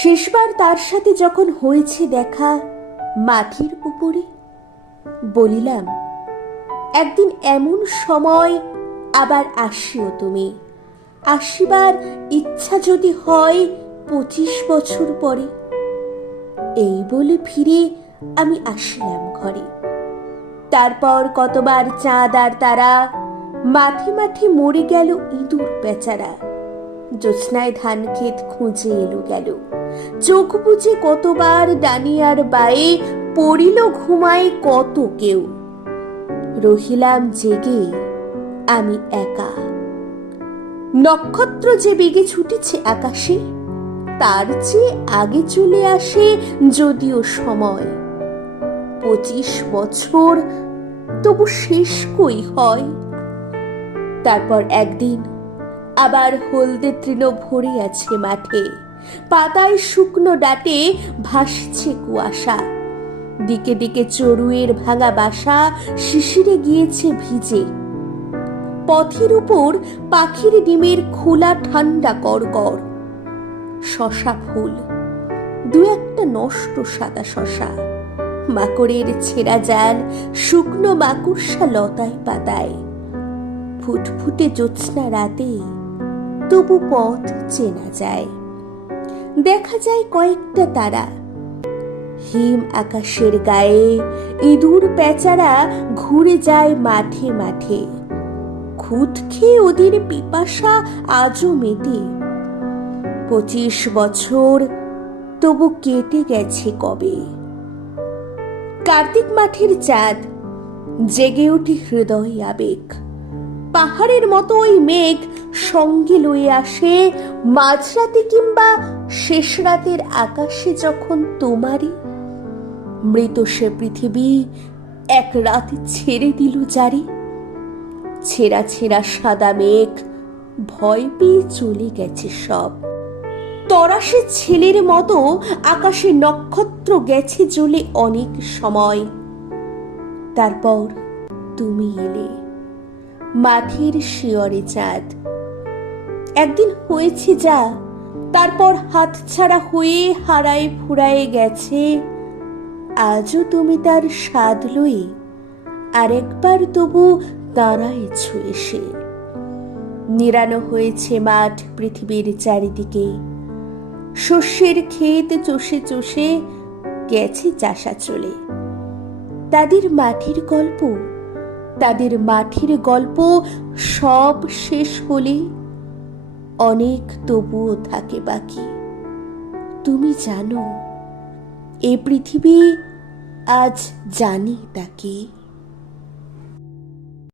শেষবার তার সাথে যখন হয়েছে দেখা মাটির উপরে, বলিলাম, একদিন এমন সময় আবার আসিও তুমি, আসিবার ইচ্ছা যদি হয় 25 বছর পরে। এই বলে ফিরে আমি আসিলাম ঘরে। তারপর কতবার চাঁদ আর তারা, মাঠে মাঠে মরে গেল ইঁদুর বেচারা, জ্যোৎস্নায় ধান ক্ষেত খুঁজে এলো গেল, চোখ বুজে কতবার ডানিয়ার বায়ে পড়িল ঘুমায় কত কেউ। রহিলাম জেগে আমি একা। নক্ষত্র যে বেগে ছুটেছে আকাশে, তার চেয়ে আগে চলে আসে যদিও সময়। 25 বছর তবু শেষ কই হয়। তারপর একদিন আবার হলদে তৃণ ভরে আছে মাঠে, পাতায় শুকনো ডাটে ভাসছে কুয়াশা, দিকে দিকে চড়ুইয়ের ভাঙা বাসা শিশিরে গিয়েছে ভিজে। পথের উপর পাখির ডিমের খোলা ঠান্ডা করকর। শশা ফুল, দু একটা নষ্ট সাদা শশা, মাকড়ের ছেঁড়া জাল, শুকনো মাকড়সা লতায় পাতায়। ফুটফুটে জ্যোৎস্না রাতে তবু পথ চেনা যায়, দেখা যায় কয়েকটা তারা। হিম আকাশের গায়ে ইঁদুর পেঁচারা ঘুরে যায় মাঠে মাঠে, খুদ খেয়ে ওদের পিপাসা আজও মেটে। 25 বছর তবু কেটে গেছে কবে। কার্তিক মাঠের চাঁদ, জেগে উঠে হৃদয় আবেগ। পাহাড়ের মতো ওই মেঘ সঙ্গে লয়ে আসে মাঝরাতে কিংবা শেষ রাতের আকাশে, যখন তোমারই মৃত সে পৃথিবী এক রাতে ছেড়ে দিল জারি। ছেঁড়া ছেঁড়া সাদা মেঘ ভয় পেয়ে চলে গেছে সব। তরাসে ছেলের মতো আকাশে নক্ষত্র গেছে জ্বলে অনেক সময়। তারপর তুমি এলে, মাঠের শিয়রে চাঁদ। একদিন হয়েছে যা, তারপর হাতছাড়া হয়ে হারায় ফুরায়ে গেছে। আজও তুমি তার স্বাদ লয়ে আরেকবার তবু দাঁড়ায়েছ এসে। নিরানো হয়েছে মাঠ পৃথিবীর চারিদিকে, শস্যের ক্ষেত চষে চষে গেছে চাষা চলে। তাদের মাটির গল্প, তাদের মাটির গল্প সব শেষ হলে অনেক তবুও থাকে বাকি। তুমি জানো, এ পৃথিবী আজ জানি তাকে।